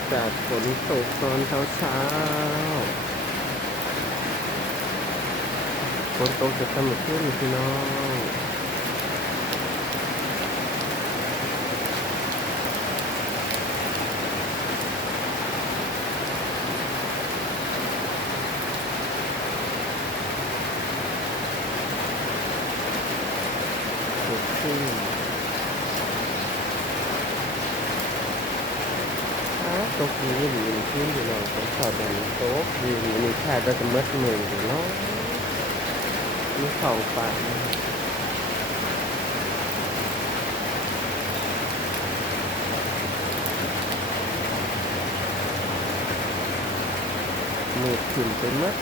ากาศฝนตกตอนเช้าฝนตกจะทำให้ขึ้นพี่น้องตกขึ้นตกนี้ดีขึ้นพี่น้องผมชอบแบบนี้ตกดีนี่แค่จะมัดมือเนาะมีของฝากมือขึ้นไปมัด